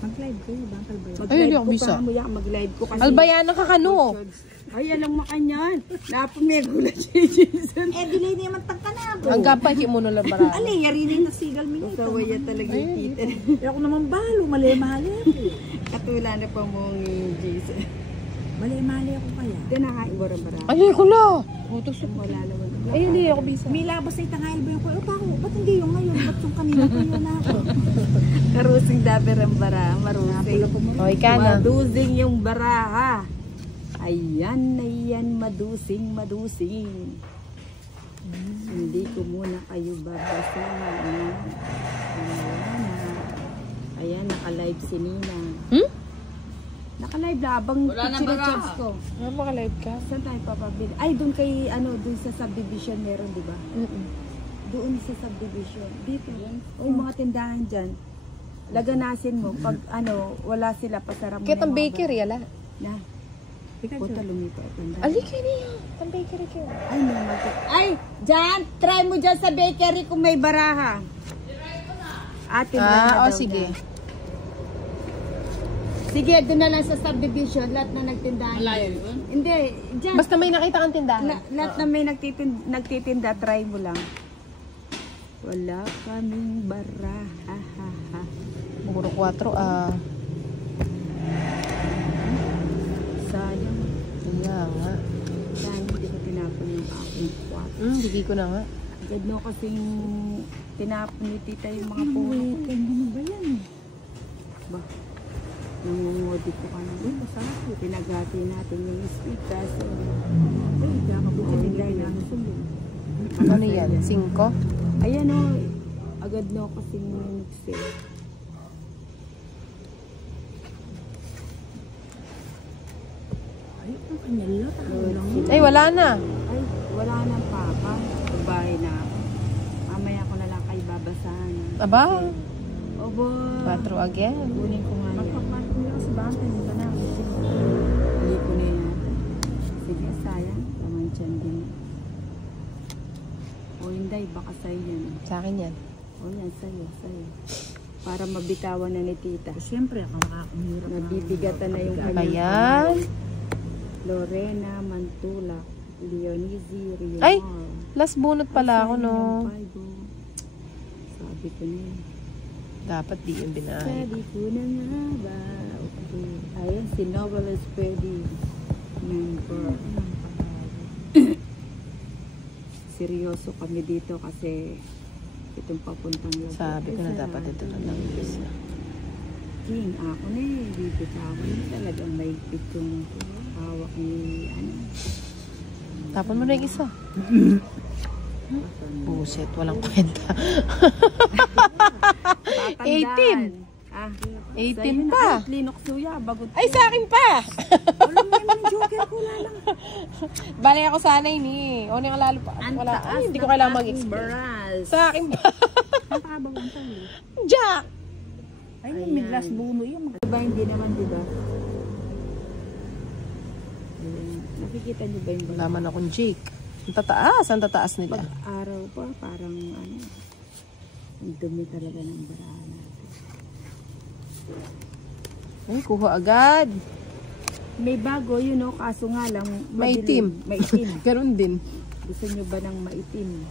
Mag-live kayo, bangkal ba yun? Ay, hindi ako bisa. Mag-live ko kasi. Albayana ka kano. Ay, alam mo kanyan. Napamegula si Jason. Delay naman tangka na ako. Ang gapay, mo na lang marami. Ali, yari na yung nasigal mo ito. Kawaya talaga yung Peter. Ako naman balo, mali-mali ako. At wala na pa mong Jason. Mali-mali ako kaya. Hindi nakaibarang-bara. Ay, ko la. Wala naman. Ay, hindi ako bisa. May labas na itangayal ba yung kuya? Ba't hindi yung ngayon? Ba't yung kanina pa yun ako? Karusing daberang-bara. Marusing. Okay ka na. Madusing yung baraha. Ayan, ayan, madusing. Hindi ko muna kayo babasahan. Ayan, naka-live si Nina. Naka-live na abang chine-charge ko. Ano maka-live ka? Saan tayo papabili? Ay, doon kay, doon sa subdivision meron, di ba? Doon sa subdivision. Dito. O yung mga tindahan dyan. Laganasin mo. Pag, wala sila, pasara mo. Kaya tang bakery, ala? Na. Puta lumito at tindahan. Ali ka niya. Tang bakery ka. Ay, normal ka. Ay, dyan! Try mo dyan sa bakery kung may baraha. Sige. Sige, doon na lang sa subdivision, lahat na nagtindahan. Malayo yun? Hindi, dyan. Basta may nakita kang tindahan. Lahat na may nagtitinda, try mo lang. Wala kaming baraha. Puro 4, Sayang. Kaya nga. Sayang, hindi ko tinapon yung aking 4. Hindi ko na nga. Agad no kasing tinapon ni tita yung mga puno. Ano ba yan? Ba? Nangungodi ko ka na. Masarap yun. Pinagati natin yung speed. Kaso, ay, kakabutin lang na sumbong. Ano yan? 5? Ayan o. Agad no kasing nukse. Ay, ang kanyala. Ay, wala na. Ay, wala na papa. Babae na ako. Mamaya ko na lang kayo babasahan. Aba? Obo. 4 again. Kunin ko nga yan. Magpapato nila kasi bante. Hindi na ako. Hindi ko na yan. Sige, sayang. Naman dyan din. O hindi, baka sa'yo yan. Sa akin yan. O yan, sa'yo. Para mabitawan na ni tita. Siyempre, ako makakahirap. Nabibigatan na yung kanyang Ayan. Lorena Mantulak. Leonizzi Riomar. Ay! Last bunot pala ako, no? Sabi ko na. Dapat di yung binahay. Sabi ko na nga ba? Okay. Ayan, si Novelas Pwede. Member. Seryoso kami dito kasi itong papuntang labo. Sabi ko na dapat ito na lang isa. King, ako na eh. Bibitawan na talagang may pitong hawak ni Tapon mo na yung isa. Buset, walang kwenta. 18. 18 pa. Linok suya, bagot. Ay, sa akin pa. Alam mo yung joker ko lang. Bale ako sanay ni. O nga lalo pa. Wala. Ay, hindi ko kailangan mag-explain. Sa akin pa. Nakakabang ang tali. Jack! Ay, may glass buno yun. Diba, hindi naman, diba? Nakikita niyo ba yung Wala man akong Jake. Ang tataas nila. Pag-araw pa, parang ang dumi talaga ng barahan natin. Ay, kuha agad. May bago yun, no? Kaso nga lang, Maitim. Maitim. Ganun din. Gusto nyo ba ng maitim?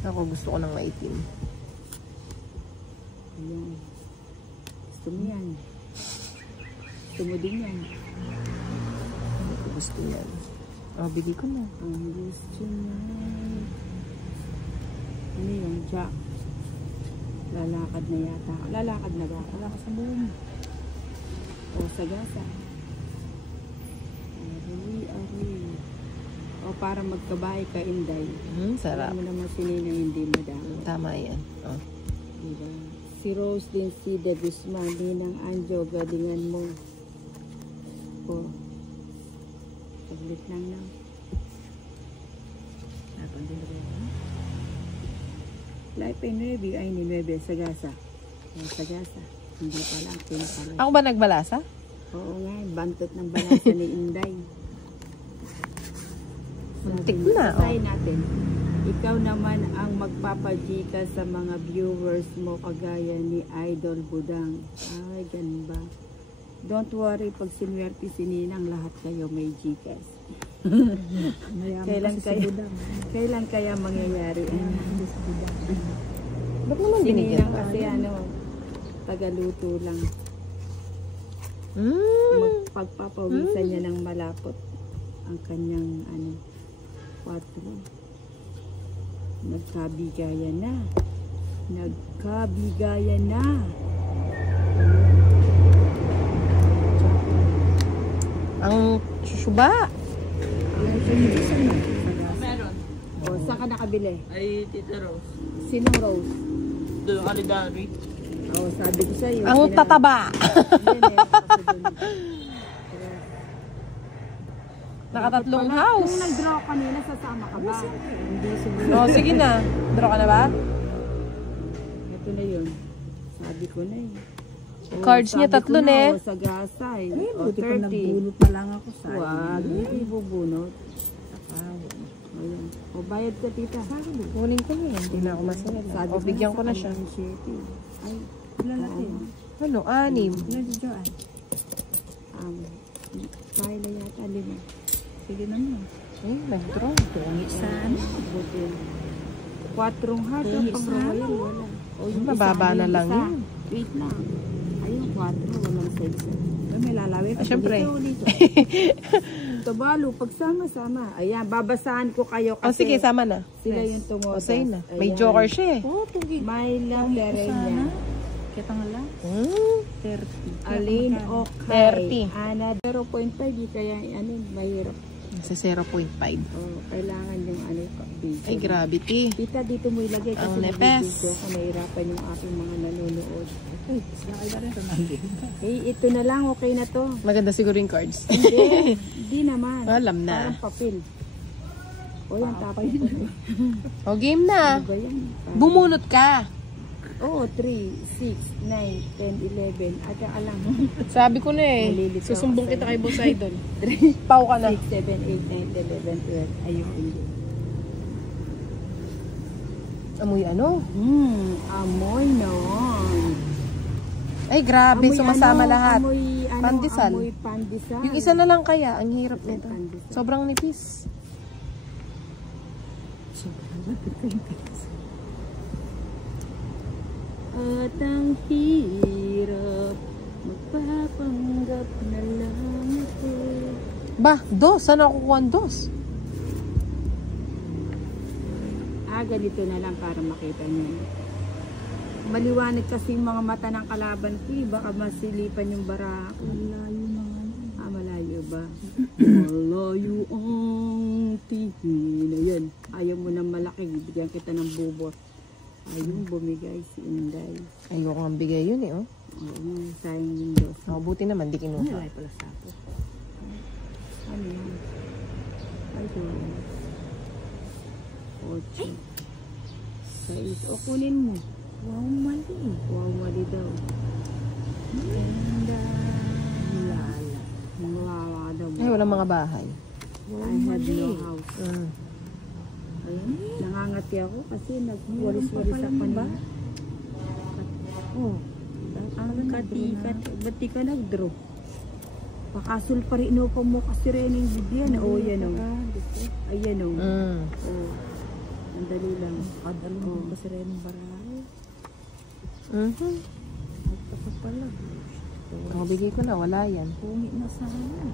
Ako gusto ko ng maitim. Ayan. Gusto mo yan. Gusto mo din yan. Gusto yan. Bigay ko na. Ang gusto niya. Ano yung Jack? Lalakad na yata. Lalakad na ba? Wala ka sa buong. O sagasa. Ari. O para magkabahay ka, Inday. Sarap. Alam mo naman sininang hindi madami. Tama yan. Oh. Diba? Si Rose din si De Guzman. Ninang Anjo, galingan mo. O. Paglit lang lang. Lai pa 9 ay ni 9 sagasa. Sagasa. Hindi pala. Ako ba nagbalasa? Oo nga. Bantot ng balasa ni Inday. Muntik na. Sasayin natin. Ikaw naman ang magpapajika sa mga viewers mo kagaya ni Idol Budang. Ay, ganun ba? Don't worry, pag sinuwerte si Ninang, lahat kayo may Gcash. Kailan kaya mangyayari? Ba't naman Si binigyan? Ninang kasi tagaluto lang. Pagpapawisan niya ng malapot ang kanyang 4. Nagkabigayan na. Ang susuba. Meron. O, saan ka nakabili? Ay, Tita Rose. Sinong Rose? Doon ka ni Dari. O, sabi ko sa'yo. Ang tataba. Nakatatlong house. Kung nag-draw kanina, sasama ka ba? Hindi siguro. Oh, sige na. Draw ka na ba? Ito na yun. Sabi ko na eh. Cards niya tatlo na eh. Sa gasay. O, Buti pa 30. nagbunot na lang ako sa Wag, hindi bubunot. Ayan. O, bayad ka, tita. Kunin ko na. Hindi na ako masaya. O, bigyan ko na siya. Ay, Lalaki. Ano? 6. Nadidyoan. kaya na yata 5. Sige naman. Eh, nag-draw. Tungi sana. Buti. 4 heart. Tungi Pag sana. royal, wala. O, yung Mababa isa, na yung lang isa. yun. Wait lang. Ayun, 4. Walang 6. May lalawin. Syempre. Tabalo, pagsama-sama. Ayan, babasahan ko kayo O, sige, kasi sama na. sila yung tumodas. O, say na. May Ayan. joker siya eh. Oo, tungi. May letter niya. Kita nga lang. 30. Alin o kay. 30. Ana, 0.5. Di kaya, mahirap. Sa 0.5. Kailangan yung video. Ay, gravity. Tita, dito mo ilagay kasi Ang nepes. nabibidyo ako. Nahirapan yung aking mga nanonood. Ay, sakay na rin sa nandun. Eh, ito na lang. Okay na to. Maganda siguro yung cards. Hindi. Hindi naman. Alam na. Parang papel. O, yan tapos. O, game na. Ano ba yan? Bumunot ka. Oo, 3, 6, 9, 10, 11. Ata alam. Sabi ko na eh. Nalilito Susumbong ako kita sa'yo. kay Boss Idol. Pau ka na. 6, 7, 8, 9, 10, 11, 12. Ayun, hindi. Amoy ano? Amoy noon. Ay, grabe. Sumasama lahat. Amoy, Pandesal. Amoy pandesal. Yung isa na lang kaya. Ang hirap nito. Pandesal. Sobrang nipis. At ang hirap, magpapanggap na lang ako. Ba, 2. Saan ako kukuha ang 2? Ganito na lang para makita niyo. Maliwanag kasi yung mga mata ng kalaban ko. Baka masilipan yung bara ko. Malayo naman. Malayo ba? Malayo ang tingin. Ayan. Ayaw mo ng malaki. Bibigyan kita ng bubot. Ayun, bumigay si Inday. Ayoko nga bigay yun eh, oh. Oo, sayang yung dos. Buti naman, di kinuha. Malay pala sa ako. Ano yan? Ayun. 8. 6. O, kunin mo. Wow, mali. Wow, mali daw. Ganda. Lala. Mawawa daw. Ay, walang mga bahay. I had no house. Ayun, nangangati ako kasi nagwalis-walis ako kanina. Oh, ang katikat. Ba't di ka nag-draw? Pakasul pa rin pa mo kasi rin yung bibyan. O, yan o. Ayan o. Oh. Ang dali lang. Kadalo mo kasi rin ng barahe. Tapos pala. Ang bigay ko na, wala yan. Tungi na sana.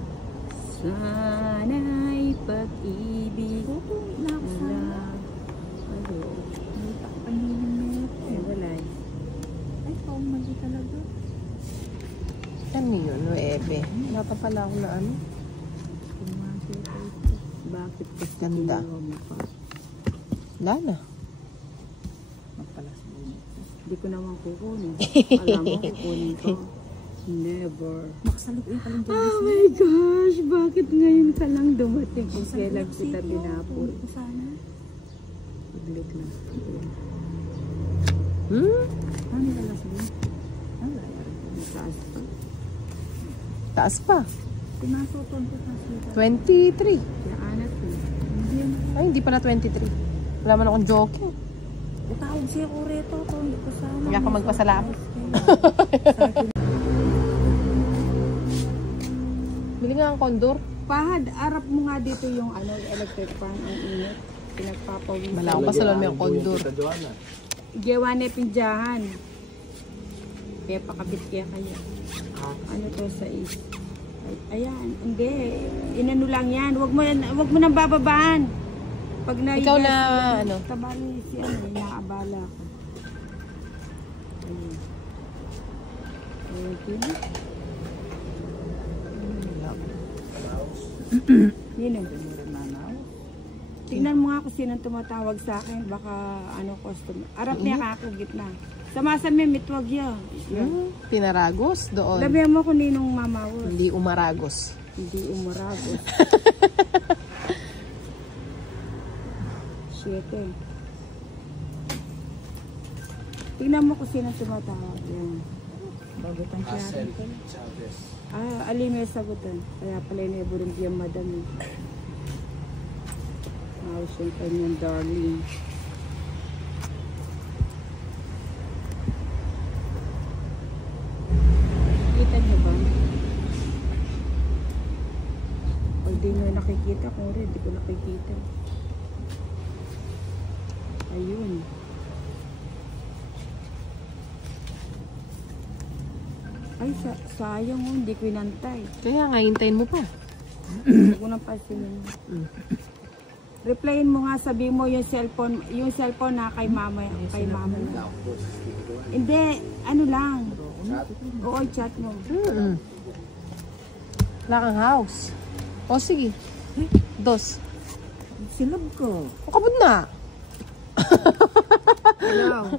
Sana'y pag-ibig. Tungi na ako sana. Ano? May takpaninin na ito. Eh, wala. Ay, mali talaga. Ano yun, 9. Wala pa pala ako na ano. Bakit kasi Ganda. kinuha mo pa? Wala na. Magpalas mo. Hindi ko naman kukunin. Alam mo, kukunin ko. Never. Maksaluin ka lang dyan. Oh my gosh! Bakit ngayon ka lang dumating? Kung kailan kita binapol. Tungi ko sana. Public lang. Ano nilalas mo? Ano layar? Mataas pa. Taas pa. Pinasuton ko sa sita. 23. Kaya anak ko. Ay, hindi pala 23. Wala man akong joking. Tawag siya ko rito. Hindi ko sana. Hindi ako magpasalamat. Bili nga ang condor. Pahad, arap mo nga dito yung ano, electric fan, ang init. Pinagpapawin. Wala akong pasalon may condor. Gawa na pinjahan. Kaya pakabit kaya kaya. Ano to sa is? Ayan, hindi. Inano lang yan. Wag mo nang bababaan. Pag na Ikaw na, ano? Kabali si ano, inaabala ko. Ayun. Ayun. Yun eh. Tingnan mo nga kung sinong tumatawag sa akin. Baka ano, customer. Arap niya kako, gitna. Sama-sama, mitwag yan. Pinaragos doon. Labihan mo kung ninong mamawos. Hindi umaragos. Hindi umuragos. 7. Tingnan mo kung sinong tumatawag. Yan. Bagot ang klaro. Ali may sagutan. Kaya pala yung iburin yung madam. Ayos yung kanyang darling. Kita niyo ba? Pag di nyo nakikita, kung rin, di ko nakikita. Ayun. Ay, sayang mo, hindi ko inantay. Kaya nga, hintayin mo pa. Huwag ko nang pasinin. Replyin mo nga, sabi mo yung cellphone na kay mama na. Hindi, ano lang. Oo, chat mo. Wala kang house. O sige. 2. Silab ko. O kabod na. Hello.